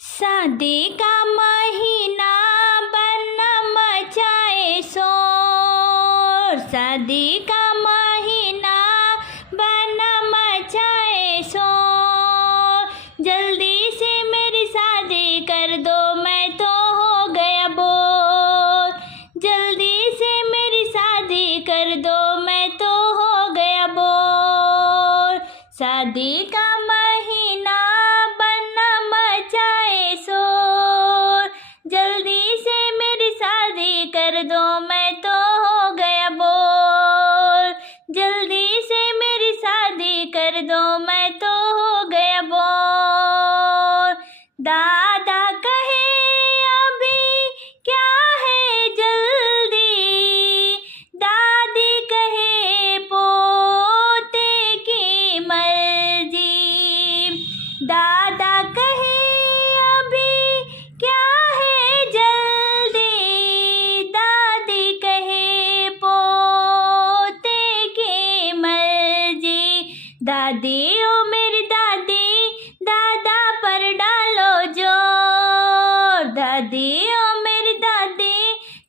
शादी का महीना बनना मचाए शोर, शादी का महीना बनना मचाए शोर। जल्दी से मेरी शादी कर दो, मैं तो हो गया बोर। जल्दी से मेरी शादी कर दो, मैं तो हो गया बोर। शादी का महीना बनना मचाए शोर, जल्दी से मेरी शादी कर दो, मैं तो हो गया बोर। जल्दी से मेरी शादी कर दो, मैं तो हो गया बोर। दादा कहे अभी क्या है जल्दी, दादी कहे पोते की मर्जी। दादा कहे अभी क्या है जल्दी, दादी कहे पोते की मर्जी। दादी ओ मेरी दादी, दादा पर डालो जोर। दादी ओ मेरी दादी,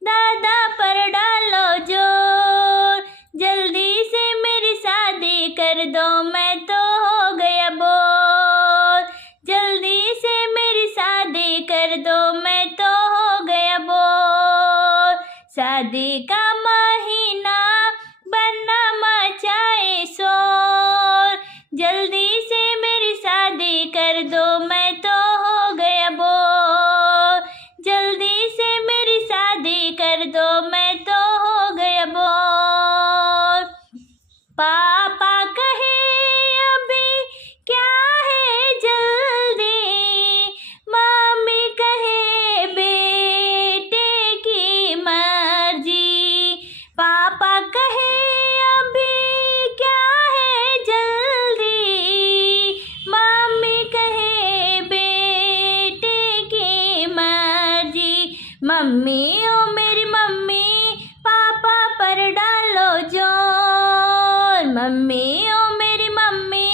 दादा पर डालो जोर। जल्दी से मेरी शादी कर दो, मैं तो हो गया बोर। जल्दी से मेरी शादी कर दो, मैं तो हो गया बोर। शादी का महीना बनना मचाए शोर, जल्दी से मेरी शादी कर दो, मैं तो हो गया बोर। जल्दी से मेरी शादी कर दो, मैं तो हो गया बोर। पापा कहे अभी क्या है जल्दी, मम्मी कहे बेटे की मर्जी। पापा कहे अभी क्या है जल्दी, मम्मी कहे बेटे की मर्जी। मम्मी ओ मेरी मम्मी, पापा पर डालो जोर। मम्मी ओ मेरी मम्मी,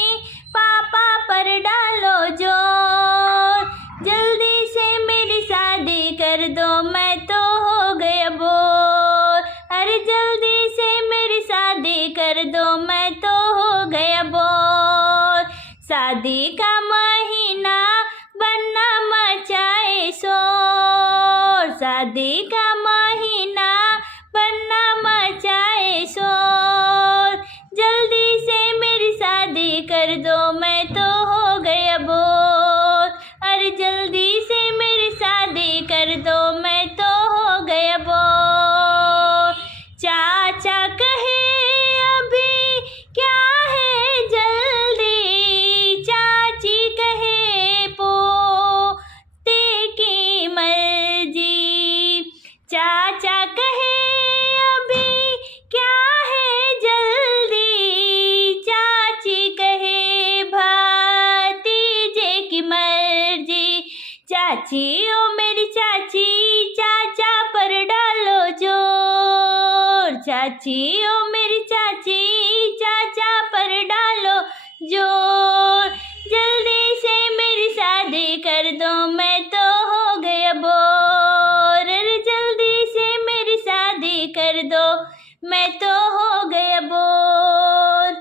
पापा पर डालो जोर। जल्दी से मेरी शादी कर दो, मैं तो हो गया बोर। अरे जल्दी से मेरी शादी कर दो, मैं तो हो गया बोर। शादी का महीना बनना मचाए शोर, शादी का महीना बनना मचाए शोर। जल्दी से मेरी शादी कर दो, मैं तो हो गया बोर। अरे जल्दी से मेरी शादी कर दो, मैं तो हो गया बोर। चाचा कहे अभी क्या है जल्दी, चाची कहे पोते की मर्जी। चाचा कहे अभी क्या है जल्दी, चाची कहे भतीजे की मर्जी। चाची ओ मेरी चाची, चाचा पर डालो जोर। चाची ओ मेरी चाची, चाचा पर डालो जोर। जल्दी से मेरी शादी कर दो, मैं तो हो गया बोर। अरे जल्दी से मेरी शादी कर दो, मैं तो हो गया बोर।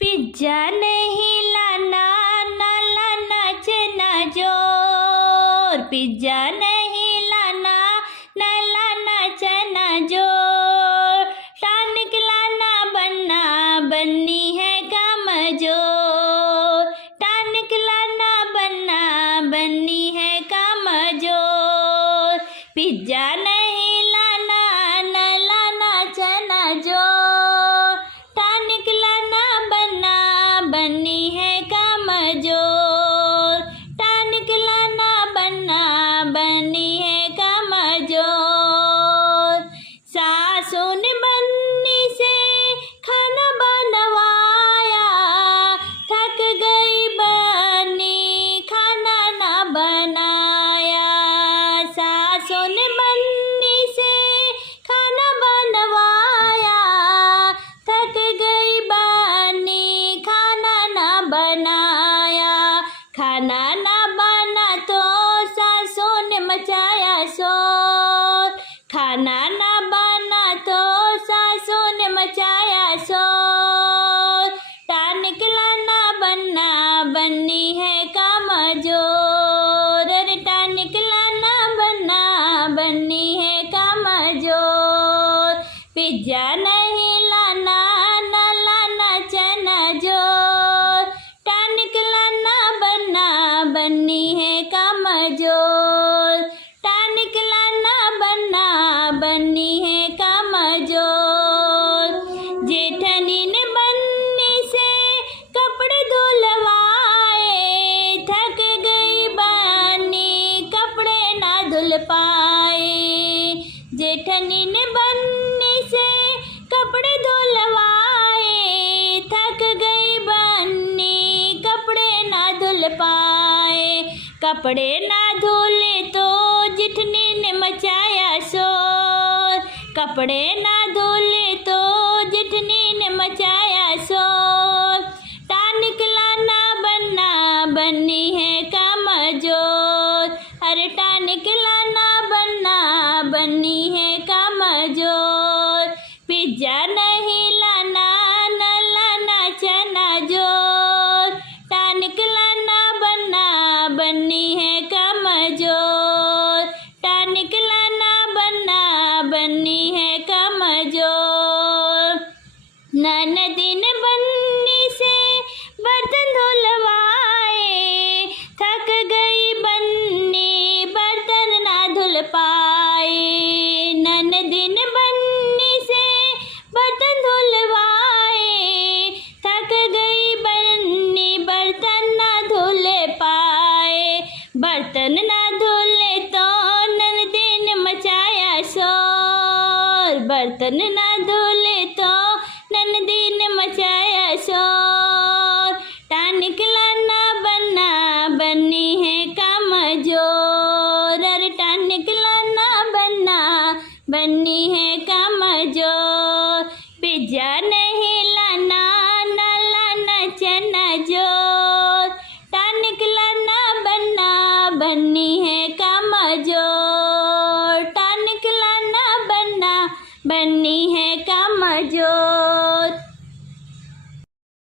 पिज्जा नहीं लाना, ना लाना चना जोर। पिज्जा नहीं लाना, ना लाना चना जोर। टॉनिक लाना बनना, बननी है कमजोर। टॉनिक लाना बनना, बननी है कमजोर। पिज्जा नहीं लाना, ना लाना चना जोर। टॉनिक लाना बनना, बननी है कमजोर। टॉनिक लाना बनना, बन कपड़े ना धुले तो जिठनी ने मचाया शोर, कपड़े ना धुले तो जिठनी ने मचाया शोर। टानिक लाना बनना बन्नी है कमजोर, अरे टानिक लाना बनना बन्नी है कमजोर। पिज्जा नहीं लाना न लाना चना जोर, टानिक लाना बनना बन्नी है कमजोर, टानिक लाना बनना बन्नी है कमजोर। ननदिन बन्नी से बर्तन धुलवाए, थक गई बन्नी बर्तन ना धुल पाए। ननदिन बन्नी से बर्तन धुलवाए, थक गई बन्नी बर्तन ना धुल पाए। बर्तन ना धुले तो ननदिन मचाया शोर, बर्तन ना धुले तो ननदिन मचाया शोर।